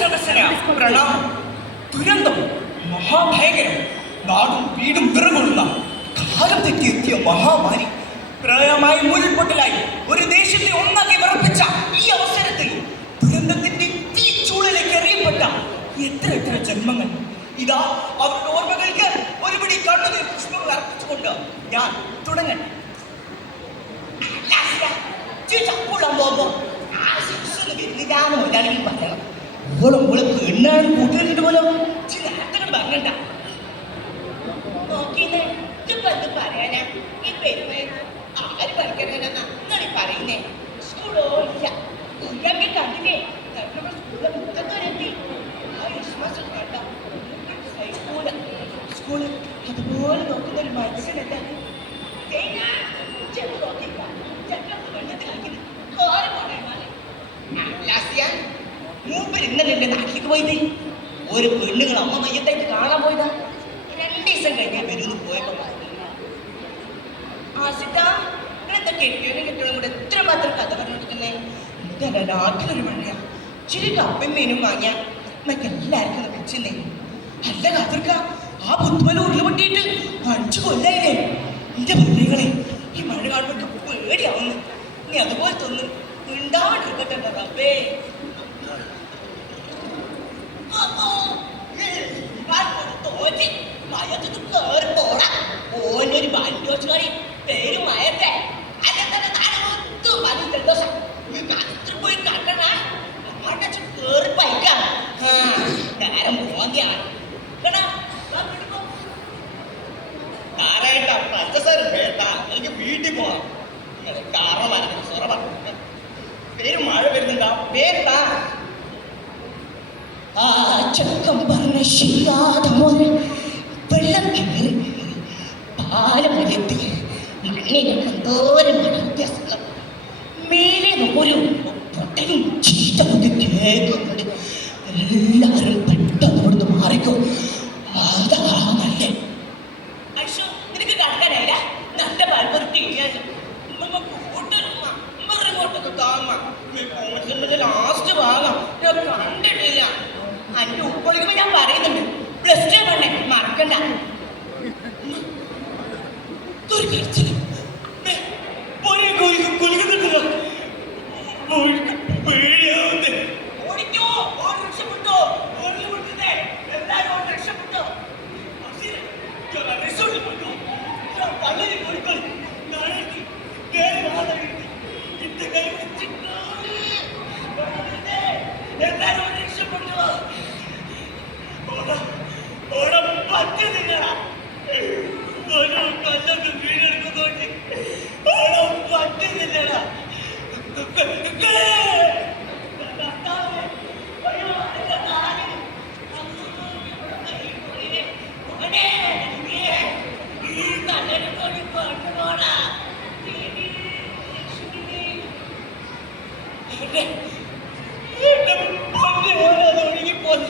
സദസ്സന പ്രണാമം ദുരന്തം. മഹാഭയങ്കരം നാടും വീടും വിറകൊള്ളുന്ന കാലം തെറ്റിയെത്തിയ മഹാമാരി പ്രളയമായി മുൾപൊട്ടലായി ഒരു ദേശത്തെ ഒന്നാക്കി വിറപ്പിച്ച ഈ അവസരത്തിൽ ദുരന്തത്തിന്റെ തീച്ചൂളിലേക്ക് എറിയപ്പെട്ട എത്ര എത്ര ജന്മങ്ങൾ. ഇതാ അവരുടെ ഓർമ്മകൾക്ക് ഒരുപിടി കണ്ണുനീർ പുഷ്പങ്ങൾ അർപ്പിച്ചുകൊണ്ട് ഞാൻ തുടങ്ങട്ടെ. ചൂടാൻ പോകുമ്പോ ആ ഓളും ഓൾ പെണ്ണാണ് കൂട്ടുകാരിട്ട് പോലോ ചില നേരത്തെ പറഞ്ഞണ്ട നോക്കിന്നേ ഇതിപ്പോ എന്ത് പറയാനാ? ഈ പെരുമ ആര് പഠിക്കാനാ എന്നാണ് പറയുന്നേ. സ്കൂളോ ഇല്ല. കുഞ്ഞമ്മ കണ്ടില്ലേ? നമ്മുടെ സ്കൂളിലെ മുറ്റത്തോരെത്തി. ആ വിശ്വാസം കണ്ട സൈക്കൂല. സ്കൂൾ അതുപോലെ നോക്കുന്ന ഒരു മനുഷ്യനല്ല തേങ്ങ. നോക്കിക്ക. എന്റെ നാട്ടിലേക്ക് പോയത് ഒരു പെണ്ണുങ്ങൾ അമ്മ മയ്യത്തായിട്ട് കാണാൻ പോയതാ. രണ്ട് ദിവസം കഴിഞ്ഞാൽ വരുമെന്ന് പോയപ്പോ. ആസിത നിങ്ങളെന്താ കെട്ടിയവനും കെട്ടിയവനും കൂടെ എത്ര മാത്രം കഥ പറഞ്ഞു കൊടുക്കുന്നേ ഇതല്ല നാട്ടിലൊരു മഴയാ. ചിരി കപ്പയും മീനും വാങ്ങിയാ എന്നൊക്കെ എല്ലാവർക്കും വെച്ചെന്നേ. അല്ല കാത്തിർക്ക ആ ബുദ്ധിമല ഉരുളുപൊട്ടിയിട്ട് അഞ്ചു കൊല്ലായില്ലേ? എന്റെ മുന്നികളെ ഈ മഴ കാണുമ്പോൾ പേടിയാവുന്നു. നീ അതുപോലെ തോന്നുന്നു ഉണ്ടാവാണ്ടിരിക്കട്ടെ റബ്ബേ അമ്മോ, ഏ, ഞാൻ ഒരു മയത്തു കേറി പോടാ. ഓനൊരു വണ്ടിയോച്ചുകാരി പേര് മയത്തെ. അതെന്താ നാളെ മൊത്തം വലിയ ജലദോഷം? നീ കത്തിരി പോയി കണ്ടണ അവിടെ കേറി പൈക്കാം. നേരം മോന്തിയാണ് കേട്ടോ വാ, വീട്ടിൽ പോ. താരായിട്ടാ പച്ചസാര വേണ്ട എനിക്ക് വീട്ടിൽ പോവാം. കാറമാണ് സൊറവ പേര് മഴ വരുന്നുണ്ടാ? പേരെന്താ? ആ ചെക്കം പറഞ്ഞ ശരിയാതെ മോനെ വെള്ളം കയറി പാലം വലിയെത്തി മണ്ണിന് എന്തോരം വ്യത്യാസങ്ങൾ മേലെ ഒരു പൊട്ടലും ചീറ്റമൊക്കെ കേൾക്കുന്നുണ്ട് എല്ലാവരും പെട്ടെന്ന് ഇവിടുന്ന് മാറിക്കും. അതാ നല്ലേ അയ്യോ നിനക്ക് കടക്കാനായില്ല നല്ല പഴപ്പൊരുത്തി ലാസ്റ്റ് ഭാഗം. ഞാൻ കണ്ടിട്ടില്ല. അന്റെ ഉപ്പൊളിക്കുമ്പോ ഞാൻ പറയുന്നുണ്ട്. പ്ലസ് ടു പണ്ണേ മറക്കണ്ട ഓടാ, പറ്റുന്നില്ലടാ. ഒരു കല്ലൊക്കെ വീടെടുക്കുന്നോണ്ട് ഓടാ, പറ്റുന്നില്ലടാ. കർത്താവേ, അയ്യോ, എന്റെ കാൽ. മോനെ, നീ ഈ കല്ലിനെ കൊണ്ട് കൊണ്ടുപോടാ. ദേവി, ലക്ഷ്മി. എന്റെ എന്റെ പൊന്നു മോനെ, അത് ഒഴുകിപ്പോയി.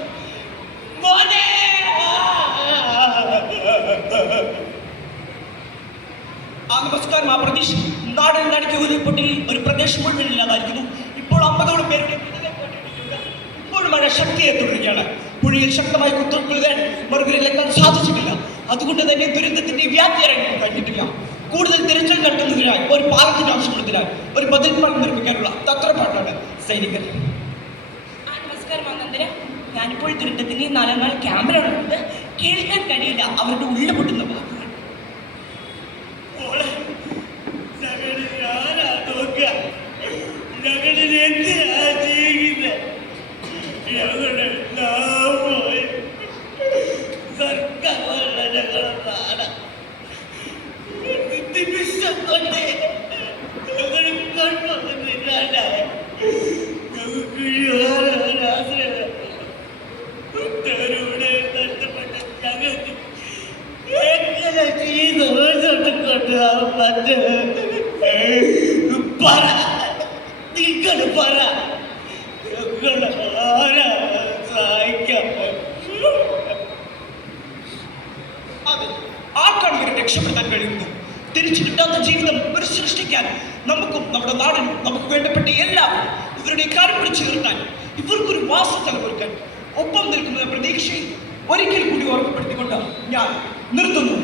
മോനെ! നമസ്കാരം ആ പ്രദേശം നാടൻ നടിക്ക് ഉരുൾപൊട്ടിൽ ഒരു പ്രദേശം മുഴുവൻ ഇല്ലാതായിരിക്കുന്നു. ഇപ്പോൾ അമ്പതോളം പേരുടെ ഇപ്പോഴും മഴ ശക്തിയെ തുടരുകയാണ്. പുഴയിൽ ശക്തമായി കുത്തൊഴുക്കുകൾ മറുകരയിലെത്താൻ സാധിച്ചിട്ടില്ല. അതുകൊണ്ട് തന്നെ ദുരന്തത്തിന്റെ വ്യാപ്തി അറിയാൻ കഴിഞ്ഞിട്ടില്ല. കൂടുതൽ തിരച്ചിൽ നടത്തുന്നതിനായി ഒരു പാലത്തിന്റെ ആവശ്യമുള്ളതിനാൽ ഒരു ബദൽ പാലം നിർമ്മിക്കാനുള്ള തത്രപ്പാട്ടാണ് സൈനികർ. ഞാനിപ്പോൾ ദുരന്തത്തിന്റെ നാലാം നാൾ ക്യാമ്പിലാണുള്ളത് കേൾക്കാൻ കഴിയില്ല. അവരുടെ ഉള്ളിൽ പൊട്ടുന്ന എന്തിനാ ജീവിക്കുന്നെ? ഞങ്ങളുടെ എല്ലാം പോയി. സർക്കാരുള്ള ഞങ്ങളുടെ നാടാ. നിമിഷം കൊണ്ട് ഞങ്ങൾ കണ്ണൊന്നുമില്ലാണ്ടായി. ഞങ്ങൾക്ക് യാതൊരാശ്രയവും ഉറ്റവരോട് നഷ്ടപ്പെട്ട ഞങ്ങൾക്ക് എങ്ങനെ ജീവിതം കൊണ്ടുപോകാൻ പറ്റും പറ നിങ്ങൾ പറ. ഞങ്ങൾ ആരാ സഹായിക്കാൻ അതെ ആർക്കാണ് രക്ഷപ്പെടുത്താൻ കഴിയുന്നത് തിരിച്ചു കിട്ടാത്ത ജീവിതം ഒരു സൃഷ്ടിക്കാൻ നമുക്കും നമ്മുടെ നാടിനും നമുക്ക് വേണ്ടപ്പെട്ട എല്ലാം ഇവരുടെ കാര്യം പിടിച്ചു നിർത്താൻ ഇവർക്കൊരു വാസസ്ഥലം ചെലവൊരുക്കാൻ ഒപ്പം നിൽക്കുന്ന പ്രതീക്ഷയിൽ ഒരിക്കൽ കൂടി ഓർമ്മപ്പെടുത്തിക്കൊണ്ട് ഞാൻ നിർത്തുന്നു.